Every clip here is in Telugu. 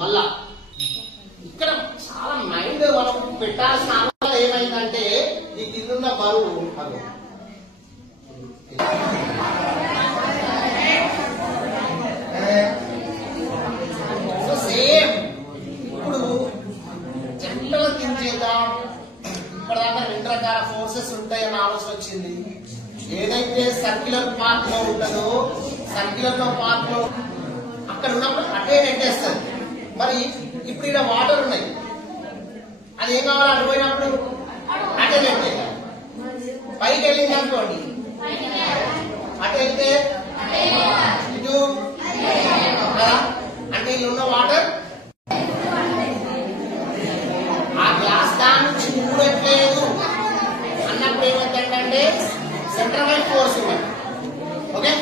మళ్ళా ఇక్కడ చాలా మైండ్ మనం పెట్టాల్సిన అవసరం ఏమైందంటే ఈ కింద బరువు సేమ్ ఇప్పుడు జనరల్ థింక్ చేద్దాం. ఇప్పటిదాకా 2 రకాల ఫోర్సెస్ ఉంటాయని ఆలోచన వచ్చింది. ఏదైతే సర్క్యులర్ పాత్ లో ఉంటుందో సర్క్యులర్ పాత్ లో అక్కడ ఉన్నప్పుడు అటే నెట్టేస్తుంది. మరి ఇప్పుడు ఇక్కడ వాటర్ ఉన్నాయి, అది ఏం కావాలి అడిపోయినప్పుడు అటే నెట్టే. పైకి వెళ్ళింది అనుకోండి, అటు వెళ్తే ఇటు కదా, అంటే ఇలా ఉన్న వాటర్ ఆ గ్లాస్ దాని నుంచి మూడట్లేదు అన్నప్పుడు ఏమంటే సెంట్రల్ ఫోర్స్ ఉంది. ఓకే,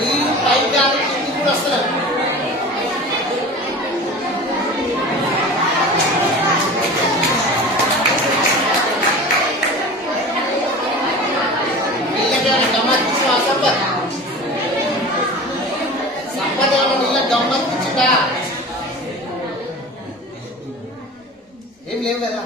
నీళ్ళు పైకి కాదు కిందికి కూడా వస్తున్నాయి. సంపద నీళ్ళ గమ్మత్తించుగా ఏం లేవు కదా.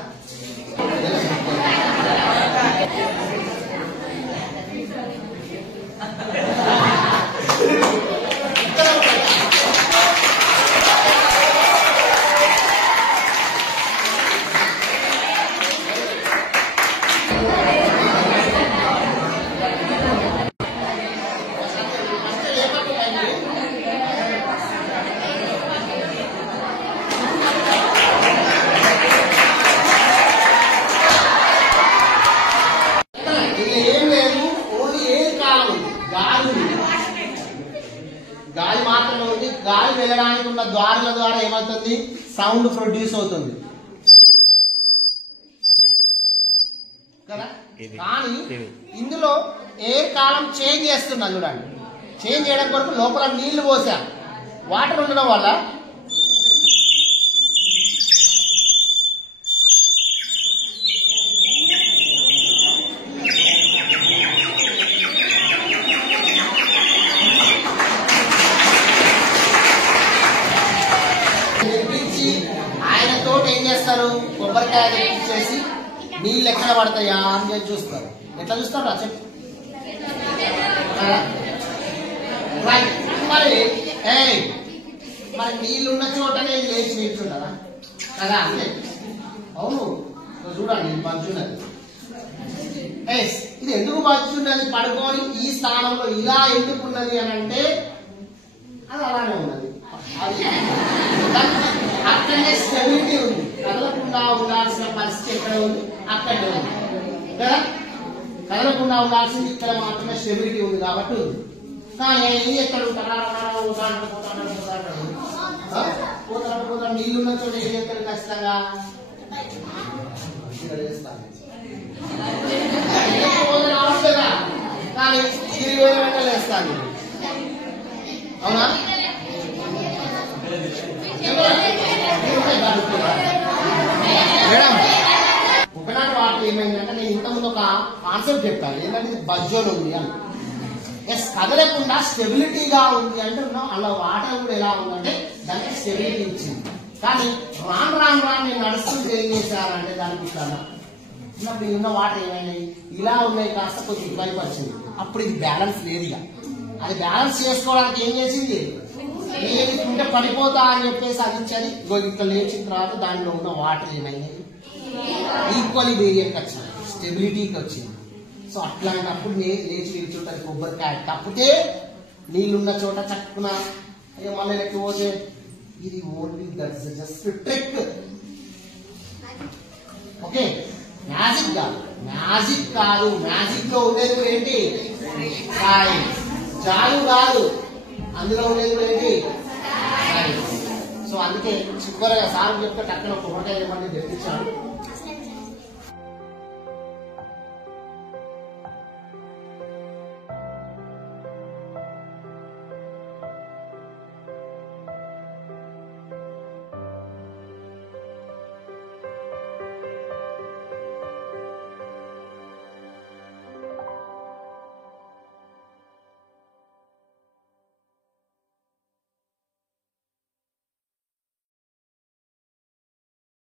ఏం లేదు, ఓన్లీ ఏది కాలం ఉంది, గాలి ఉంది, గాలి మాత్రమే ఉంది. గాలి వెళ్ళడానికి ఉన్న ద్వారాల ద్వారా ఏమవుతుంది, సౌండ్ ప్రొడ్యూస్ అవుతుంది కదా. కానీ ఇందులో ఎయిర్ కాలం చేంజ్ చేస్తున్నా చూడండి. చేంజ్ చేయడం కొరకు లోపల నీళ్లు పోసాం. వాటర్ ఉండడం వల్ల ఆయనతో ఏం చేస్తారు, కొబ్బరికాయ చేసి నీళ్ళు ఎక్కడ పడతాయా అని చెప్పి చూస్తారు. ఎట్లా చూస్తారా చెప్పు. మరి మరి నీళ్ళు ఉన్న చోటనే లేచి నిల్చుంటారా కదా, అంతే. అవును, చూడండి పంచున్నది. ఇది ఎందుకు పంచున్నది, పడుకొని ఈ స్థానంలో ఇలా ఎందుకున్నది అని అంటే అది అలానే ఉన్నది. అక్కడనే స్టెబిలిటీ ఉంది, కదలకుండా ఉండాల్సిన పరిస్థితి ఎక్కడ ఉంది, అక్కడే ఉంది కదా. కదలకుండా ఉండాల్సింది ఇక్కడ మాత్రమే స్టెబిలిటీ ఉంది కాబట్టి ఉంది. కానీ ఏం చేస్తాడు, పోతాడు నీళ్ళున్న చోట ఏం చేస్తాడు, ఖచ్చితంగా కదా. కానీ 20,000 గంటలు వేస్తాను, అవునా. మేడం ఒకనాడు వాటర్ ఏమైందంటే, నేను ఇంతకుముందు ఒక కాన్సెప్ట్ చెప్పాను, ఏంటంటే బజ్జోలు ఉంది అని. ఎస్, కదలకుండా స్టెబిలిటీగా ఉంది అంటే అలా వాటర్ కూడా ఎలా ఉందంటే దానికి స్టెబిలిటీ ఇచ్చింది. కానీ రాను నేను నడుస్తుంటే ఏం చేశారంటే దానికి చిన్నప్పుడు ఉన్న వాటర్ ఏమైనాయి, ఇలా ఉన్నాయి, కాస్త కొంచెం ఇబ్బంది వచ్చింది. అప్పుడు ఇది బ్యాలెన్స్ లేదు. ఇక అది బ్యాలెన్స్ చేసుకోవడానికి ఏం చేసింది, లేకుంటే పడిపోతా అని చెప్పేసి అది ఇచ్చేది. ఇక్కడ లేచిన తర్వాత దానిలో ఉన్న వాటర్ ఏమైనాయి, ఈక్వల్లీ వేరియంట్ వచ్చింది, స్టెబిలిటీకి వచ్చింది. సో అట్లాంటప్పుడు లేచి నిల్చుంటది కొబ్బరికాయ. తప్పితే నీళ్ళున్న చోట చక్కున మళ్ళీ లేకపోతే ఇది only that's just trick. Okay, magic కాదు, మ్యాజిక్ కాదు. మ్యాజిక్ లో ఉండేది కూడా ఏంటి, సైన్స్. జాలు కాదు, అందులో ఉండేది కూడా ఏంటి, సైన్స్. సో అందుకే చివరిగా సార్ చెప్తే టక్కున కొబ్బరికాయ ఏమని తెప్పించాడు.